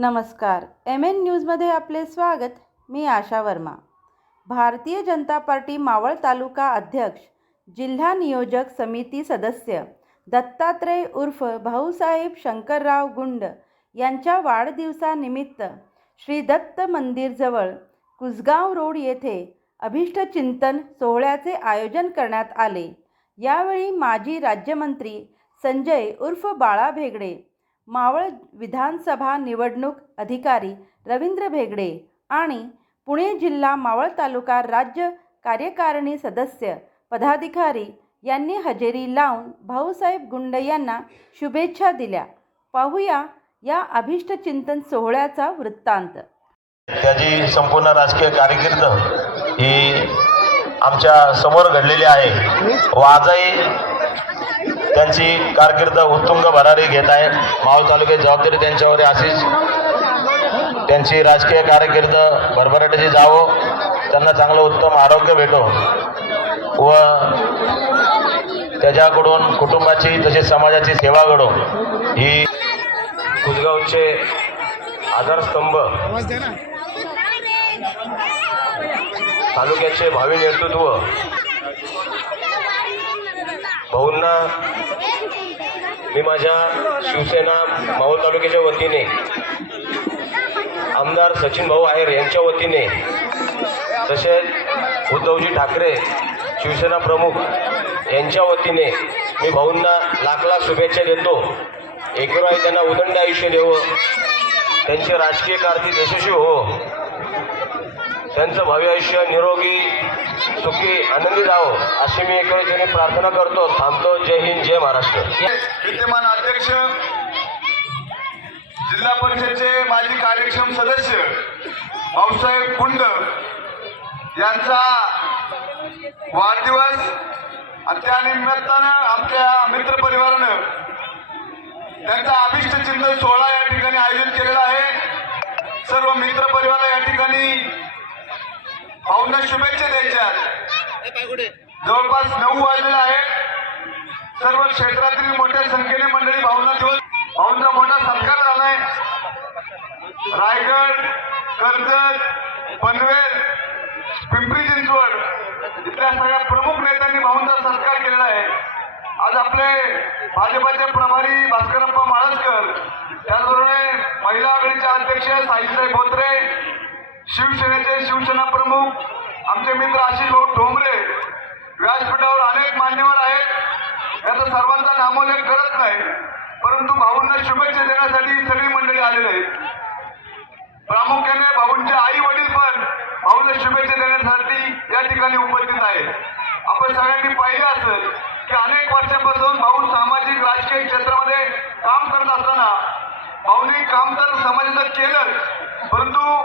नमस्कार. M N न्यूजमध्ये आपले स्वागत. मी आशा वर्मा. भारतीय जनता पार्टी मावळ तालुका अध्यक्ष जिल्हा नियोजक समिती सदस्य दत्तात्रय उर्फ भाऊसाहेब शंकरराव गुंड यांच्या वाढदिवसानिमित्त श्री दत्त मंदिरजवळ कुसगाव रोड येथे अभिष्टचिंतन सोहळ्याचे आयोजन करण्यात आले. यावेळी माजी राज्यमंत्री संजय उर्फ बाळा भेगडे मावळ विधानसभा निवडणूक अधिकारी रवींद्र भेगडे आणि पुणे जिल्हा मावळ तालुका राज्य कार्यकारिणी सदस्य पदाधिकारी यांनी हजेरी लावून भाऊसाहेब गुंड यांना शुभेच्छा दिल्या. पाहूया या अभिष्टचिंतन सोहळ्याचा वृत्तांत. त्याची संपूर्ण राजकीय कारकीर्द ही आमच्यासमोर घडलेली आहे. व आजही त्यांची कारकीर्द उत्तुंग भरारी घेत आहे. मावळ तालुक्यात जबाबदारी त्यांच्यावर आहे अशीच त्यांची राजकीय कारकीर्द भरभराटीची जावो. त्यांना चांगलं उत्तम आरोग्य भेटो. व त्याच्याकडून कुटुंबाची तसेच समाजाची सेवा घडो. ही कुसगावचे आधारस्तंभ तालुक्याचे भावी नेतृत्व भाऊंना मी माझ्या शिवसेना मावळ तालुक्याच्या वतीने आमदार सचिन भाऊ आहेर यांच्या वतीने तसेच उद्धवजी ठाकरे शिवसेना प्रमुख यांच्या वतीने मी भाऊंना लाख लाख शुभेच्छा देतो. एकराई त्यांना उदंड आयुष्य देवं. त्यांची राजकीय कारकीर्द यशस्वी हो. त्यांचं भविष्य आयुष्य निरोगी सुखी आनंदी राहो अशी मी एकमेकांनी प्रार्थना करतो थांबतो. जय हिंद जय महाराष्ट्र. विद्यमान अध्यक्ष जिल्हा परिषदचे माजी कार्यक्षम सदस्य भाऊसाहेब कुंड यांचा वाढदिवस आणि त्यानिमित्तानं आमच्या मित्रपरिवारानं त्यांचा अभिष्ट चिंतन सोहळा या ठिकाणी आयोजित केलेला आहे. सर्व मित्रपरिवार या ठिकाणी भाऊंना शुभेच्छा द्यायच्या जवळपास नऊ वाजलेले आहेत सर्व क्षेत्रातील मोठ्या संख्येने मंडळी भाऊंना दिवस भाऊंचा मोठा सत्कार झालाय. रायगड कर्जत पनवेल पिंपरी चिंचवड इथल्या सगळ्या प्रमुख नेत्यांनी भाऊंचा सत्कार केलेला आहे. आज आपले भाजपचे प्रभारी भास्करप्पा माळसकर त्याचबरोबर महिला आघाडीचे अध्यक्ष साईसाहेब बोत्रे शिवसेनेचे शिवसेना प्रमुख आमचे मित्र आशिष भाऊ ठोंबरे व्यासपीठावर अनेक मान्यवर आहेत. याचा सर्वांचा नामोल्लेख करत नाही परंतु भाऊंना शुभेच्छा देण्यासाठी सगळी मंडळी आलेली आहेत. प्रामुख्याने भाऊंचे आई वडील पण भाऊला शुभेच्छा देण्यासाठी या ठिकाणी उपस्थित आहेत. आपण सगळ्यांनी पाहिलं असेल की अनेक वर्षापासून भाऊ सामाजिक राजकीय क्षेत्रामध्ये काम करत असताना भाऊनी काम तर समाजाचं केलं परंतु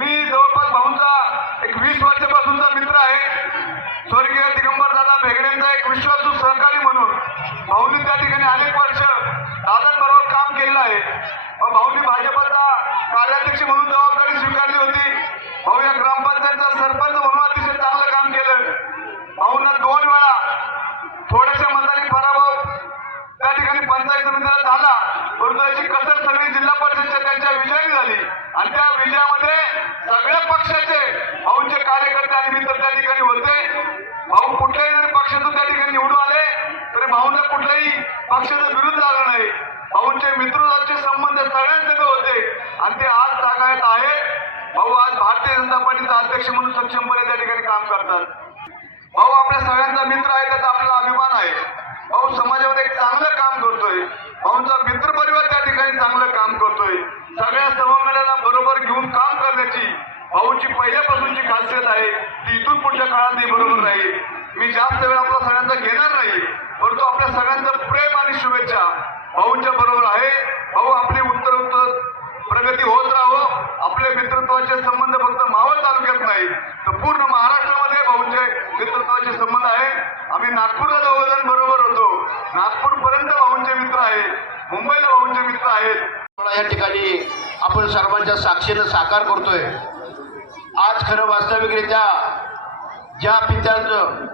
मी जवळपास भाऊंचा एक वीस वर्षापासूनचा मित्र आहे स्वर्गीय दिगंबर दादा भेगडेंचा एक विश्वासू सहकारी म्हणून भाऊनी त्या ठिकाणी अनेक वर्ष दादांबरोबर काम केलेलं आहे व भाऊनी भाजपचा कार्याध्यक्ष म्हणून जबाबदारी स्वीकारली होती भाऊ या ग्रामपंचायतचा सरपंच म्हणून अतिशय चांगलं काम केलं भाऊंना दोन वेळा थोड्याशा मतांनी पराभव त्या समितीला झाला. परंतु याची कसर सगळी जिल्हा परिषदच्या त्यांच्या विजयाने झाली. आणि त्या विजयामध्ये सगळ्या पक्षाचे भाऊंचे कार्यकर्ते आणि मित्र त्या ठिकाणी होते. भाऊ कुठल्याही जरी पक्षातून त्या ठिकाणी निवडून आले तरी भाऊंना कुठल्याही पक्षाचा विरुद्ध झाला नाही. भाऊंचे मित्रांचे संबंध सगळ्यांसंग होते. आणि ते आज जागायत आहेत. भाऊ आज भारतीय जनता पार्टीचा अध्यक्ष म्हणून सक्षमपणे त्या ठिकाणी काम करतात. भाऊ आपल्या सगळ्यांचा मित्र आहे त्याचा आपल्याला अभिमान आहे. भाऊ समाजामध्ये एक चांगलं काम करतोय. भाऊंचा मित्र परिवार त्या ठिकाणी चांगलं काम करतोय. सगळ्या समन्वयाला बरोबर घेऊन काम करण्याची भाऊची पहिल्यापासूनची खासियत आहे. ती इथून पुढच्या काळातही बरोबर राहील मी जास्त वेळ आपला सगळ्यांचा घेणार नाही. परंतु आपल्या सगळ्यांचं प्रेम आणि शुभेच्छा भाऊंच्या बरोबर आहे भाऊ आपली उत्तर उत्तर प्रगती होत राहो आपले मित्रत्वाचे संबंध फक्त मावळ तालुक्यात नाही तर पूर्ण महाराष्ट्रामध्ये भाऊंचे मित्रत्वाचे संबंध आहेत आम्ही नागपूरला जवळजण बरोबर होतो नागपूर पर्यंत भाऊंचे मुंबईला भाऊंचे मित्र आहेत. या ठिकाणी आपण सर्वांच्या साक्षीनं साकार करतोय. आज खरं वास्तविकरित्या ज्या पित्यांचं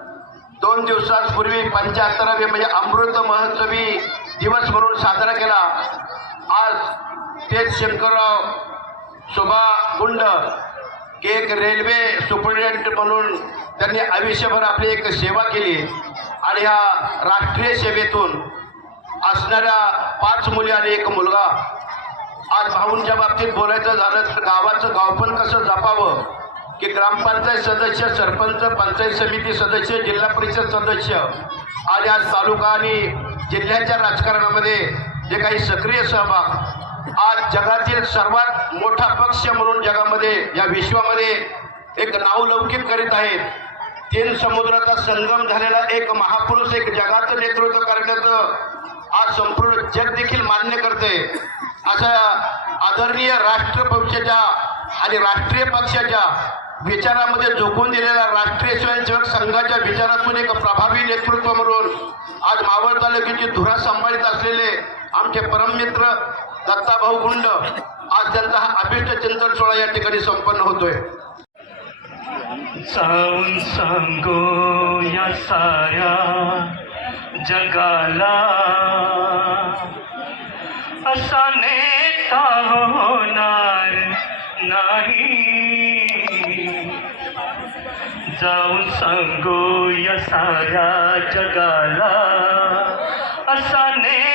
दोन दिवसांपूर्वी पंच्याहत्तरावे म्हणजे अमृत महोत्सवी दिवस म्हणून साजरा केला आज तेच शंकरराव शोभा गुंड एक रेल्वे सुपरिटेंडंट म्हणून त्यांनी आयुष्यभर आपली एक सेवा केली. आणि या राष्ट्रीय सेवेतून असणाऱ्या पाच मुली आणि एक मुलगा. आज भाऊंच्या बाबतीत बोलायचं झालं तर गावाचं गावपण कसं जपावं? की ग्रामपंचायत सदस्य सरपंच पंचायत समिती सदस्य जिल्हा परिषद सदस्य? आणि आज तालुका आणि जिल्ह्याच्या राजकारणामध्ये जे काही सक्रिय सहभाग आज जगातील सर्वात मोठा पक्ष म्हणून जगामध्ये या विश्वामध्ये एक नावलौकिक करीत आहेत. तीन समुद्राचा संगम झालेला एक महापुरुष एक जगाचं नेतृत्व करण्याचं आज संपूर्ण जग देखील मान्य करते. अशा आदरणीय राष्ट्रपक्षाच्या आणि राष्ट्रीय पक्षाच्या विचारामध्ये झोकून दिलेल्या राष्ट्रीय स्वयंसेवक संघाच्या विचारातून एक प्रभावी नेतृत्व म्हणून आज मावळ तालुक्याची धुरा सांभाळीत असलेले आमचे परममित्र दत्ताभाऊ गुंड आज त्यांचा हा अभिष्ट चिंतन सोहळा या ठिकाणी संपन्न होतोय. जाऊन सांगू या साऱ्या जगाला. असा नेता होणार नाही. जाऊन सांगू या साऱ्या जगाला. असा नेता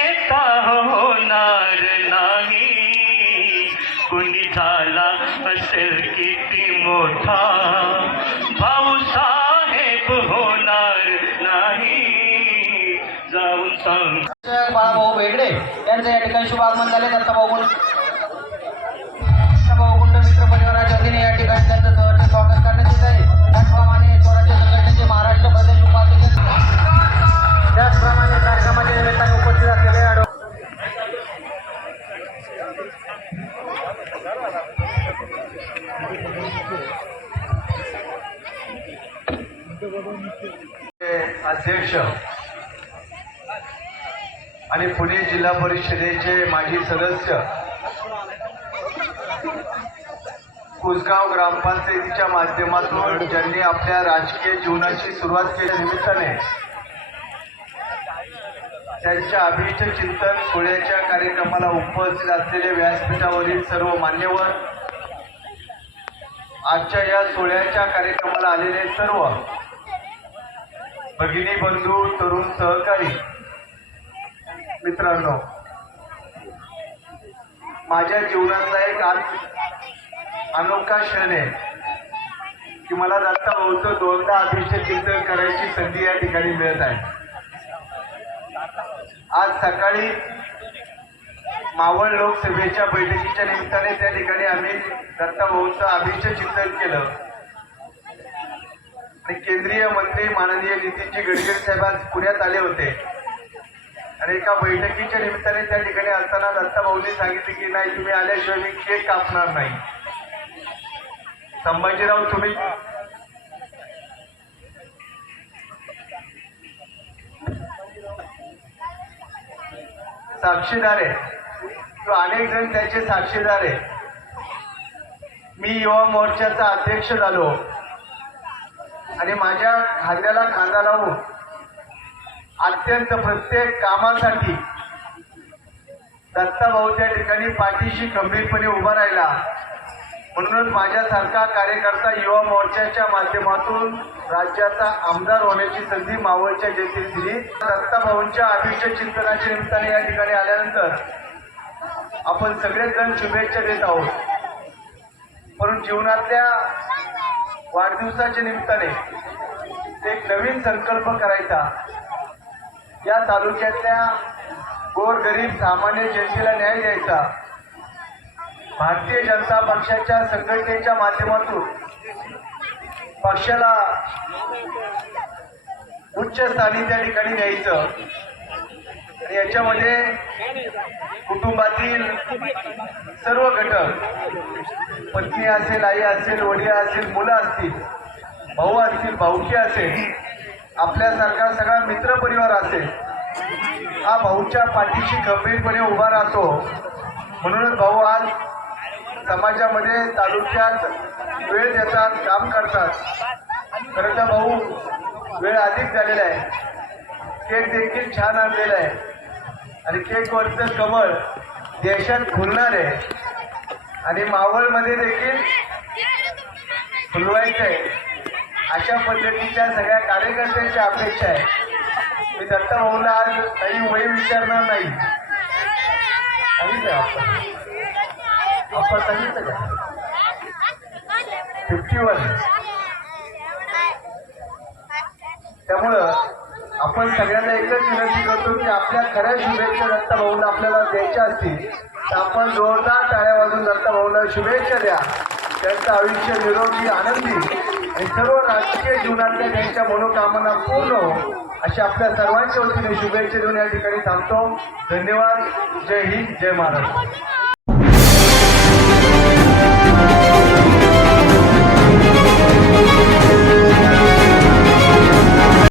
मित्र परिवाराच्या वतीने या ठिकाणी त्यांचं स्वागत करण्यात येत आहे. त्याचप्रमाणे स्वराज्य संघटनेचे महाराष्ट्र प्रदेश उपाध्यक्ष. त्याचप्रमाणे कार्यक्रमाच्या निमित्ताने उपस्थित असलेले ॲडव्हो- अध्यक्ष आणि पुणे जिल्हा परिषदेचे माजी सदस्य कुसगाव ग्रामपंचायतीच्या माध्यमातून ज्यांनी आपल्या राजकीय जीवनाची सुरुवात केल्या निमित्ताने त्यांच्या अभिष्ट चिंतन सोहळ्याच्या कार्यक्रमाला उपस्थित असलेले व्यासपीठावरील सर्व मान्यवर आजच्या या सोहळ्याच्या कार्यक्रमाला आलेले सर्व भगिनी बंधू तरुण सहकारी मित्रांनो माझ्या जीवनातला एक आज अनोखा क्षण आहे की मला दत्ता भाऊचं दोनदा अभिषेक चिंतन करायची संधी या ठिकाणी मिळत आहे. आज सकाळी मावळ लोकसभेच्या बैठकीच्या निमित्ताने त्या ठिकाणी आम्ही दत्ता भाऊचं अभिषेक चिंतन केलं. आणि केंद्रीय मंत्री माननीय नितीनजी गडकरी साहेब आज पुण्यात आले होते. आणि एका बैठकीच्या निमित्ताने त्या ठिकाणी असताना दत्ताभाऊंनी सांगितले की नाही तुम्ही आल्याशिवाय मी केक कापणार नाही. संभाजीराव तुम्ही साक्षीदार आहे. तो अनेक जण त्याचे साक्षीदार आहे. मी युवा मोर्चाचा अध्यक्ष झालो. आणि माझ्या खांद्याला खांदा लावून अत्यंत प्रत्येक कामासाठी दत्ताभाऊ त्या ठिकाणी पाठीशी खंबीरपणे उभा राहिला. म्हणूनच माझ्यासारखा कार्यकर्ता युवा मोर्चाच्या माध्यमातून राज्याचा आमदार होण्याची संधी मावळच्या जनतेने दिली. दत्ताभाऊंच्या अभिषेक चिंतनाच्या निमित्ताने या ठिकाणी आल्यानंतर आपण सगळेच जण शुभेच्छा देत आहोत. म्हणून जीवनातल्या वाढदिवसाच्या निमित्ताने एक नवीन संकल्प करायचा. या तालुक्यातल्या गोरगरीब सामान्य जनतेला न्याय द्यायचा. भारतीय जनता पक्षाच्या संघटनेच्या माध्यमातून पक्षाला उच्च स्थानी त्या ठिकाणी न्यायचं. आणि याच्यामध्ये कुटुंबातील सर्व घटक पत्नी असेल आई असेल वडील असेल मुलं असतील भाऊ असतील भाऊकी असेल आपल्यासारखा सगळा मित्रपरिवार असेल हा भाऊच्या पाठीशी गंभीरपणे उभा राहतो. म्हणूनच भाऊ आज समाजामध्ये तालुक्यात वेळ देतात काम करतात. खरं तर भाऊ वेळ अधिक झालेला आहे. केक देखील छान आणलेला आहे. आणि केकवरचं कमळ देशात फुलणार आहे. आणि मावळमध्ये देखील फुलवायचं आहे. अशा पद्धतीच्या सगळ्या कार्यकर्त्यांची अपेक्षा आहे. मी दत्ता भाऊला आज काही वय विचारणार नाही. आपण. सांगितलं का? फिफ्टी वन त्यामुळं आपण सगळ्यांना एकच विनंती करतो की आपल्या खऱ्या शुभेच्छा दत्ता भाऊला आपल्याला द्यायच्या असतील तर आपण जोरदार टाळ्या वाजून दत्ता भाऊला शुभेच्छा द्या. त्यांचं आयुष्य निरोगी आनंदी आणि सर्व राजकीय जीवनातल्या त्यांच्या मनोकामना पूर्ण हो अशा आपल्या सर्वांच्या वतीने शुभेच्छा देऊन या ठिकाणी थांबतो. धन्यवाद. जय हिंद. जय महाराष्ट्र.